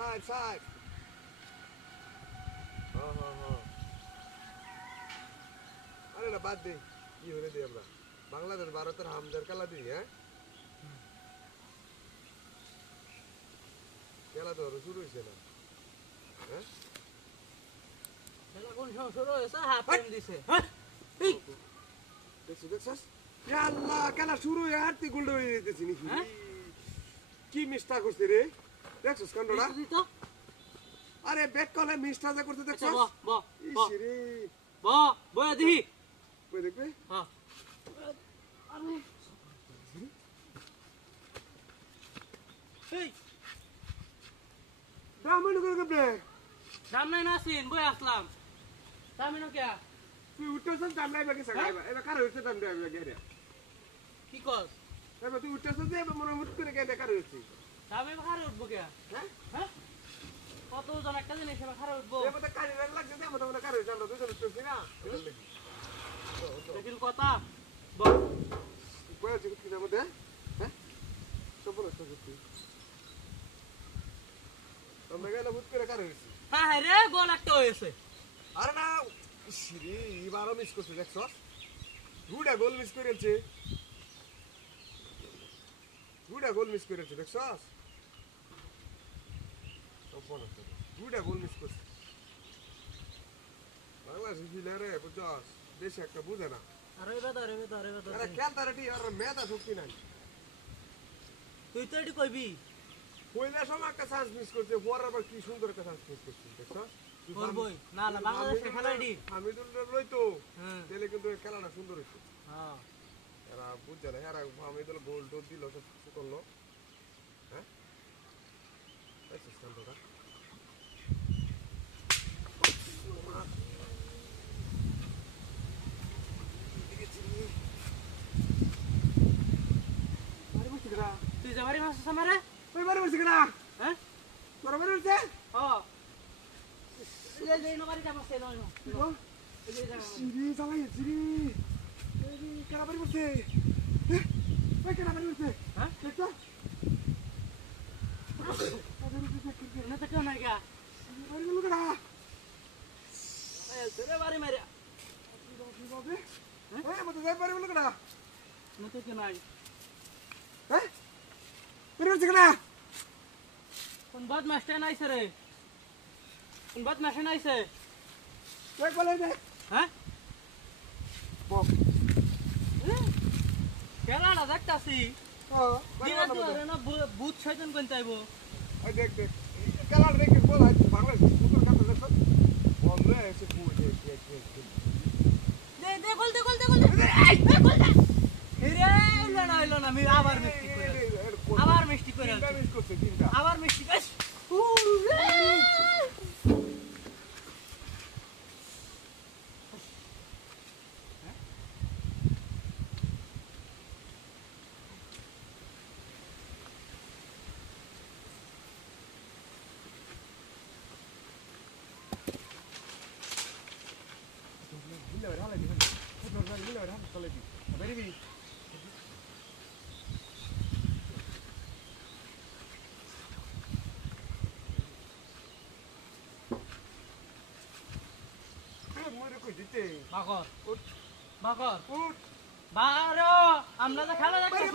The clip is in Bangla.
সাইড সাইড আরে না বাদ দে কি হলে দিই আমরা বাংলাদেশ ভারতের হামজার খেলা দিই হ্যাঁ খেলা তো শুরু হয়েছে না হ্যাঁ খেলা কোন সময় শুরু হয়েছে হাফ টাইম দিছে হ্যাঁ দেখছিস আল্লাহ খেলা শুরু হয়ে আর তুই গোল্ড হয়ে যেতেছি নাকি কি মিস্টা করছিস রে দেখছিস কান্ডটা আরে ব্যাক কলে মিস্টা যা করতে দেখছিস ইসরে বয়া দিহি কই দেখবে হ্যাঁ আরে এই দামন করে গবে সামনে না আসিন বই আসলাম সামনে কে তুই উঠছস দামলাই বাকি সাগাইবা এবা কার হইছে দামলাই বাকি রে কি কস এবা তুই উঠছস যে এবা মনে মুট করে কেন কার হইছে সামনে খারে উঠবো কে হ্যাঁ হ্যাঁ কত জন একটা জিনিস এবার খারে উঠবো এবা তো কারি লাগছে যে মনে কার হইছে আমরা দুজন উঠছস না দেখিল কথা বল কই আছে কি নাম দে হ্যাঁ সব বলছ তুই আমরা গেলে মুট করে কার হইছে হ্যাঁ রে গোল একটা হয়েছে আরে না ইসরে এবারও মিস করছে দেখছস দুটা গোল মিস করেছে দেখছস দুটা গোল মিস করছে বাংলাদেশ প্লেয়ারে বুঝছস দেশে একটা বুঝে না আরে বেদা আরে খেলতারেটি আর মেধা শক্তি নাই তুই তো এটি কইবি কইলা সময় একটা চান্স মিস করছে পর আবার কি সুন্দর একটা চান্স মিস করছে দেখছস করবই না না বাংলাদেশের খেলা এটি হামিদুল্লাহ লইতো তাহলে কিন্তু খেলাটা সুন্দর হইতো হ্যাঁ এরা বুঝছে না এরা হামিদুল্লাহ গোল টোল দিল সব কিছু করলো হ্যাঁ সিস্টেমটা তুই যাবারি মাছ সামারে ওই বারে বসে কেনা হ্যাঁ বরাবর হচ্ছে হ্যাঁ এই নবারি যাবো সে নয় সিরি চালাই সিরি কেনা বাড়ি বসে ওই কেনা বাড়ি বসে হ্যাঁ দেখছো না তো কেউ নাই গা বাড়ি বলো কেনা তোরে বাড়ি মারিয়া হ্যাঁ মতো যাই বাড়ি বলো কেনা না তো কেউ নাই হ্যাঁ বাড়ি বসে কেনা কোন বদমাশটা নাইছে রে কোন বদমাশটা নাইছে ওই বলে দে হ্যাঁ বল খেলাটা দেখতাছি হ্যাঁ দিনা তো না ভূত শয়তান কোন চাইবো ওই দেখ দেখ খেলাটা দেখে বল আজ বাংলাদেশ সুন্দর কাজ দেখছো বল রে এসে কুই দেখ দে গোল দে গোল এই গোল দে হিরে ইলো না আমি আবার মিষ্টি করে আবার মিষ্টি করে আমরা তো খেলা দেখতেছি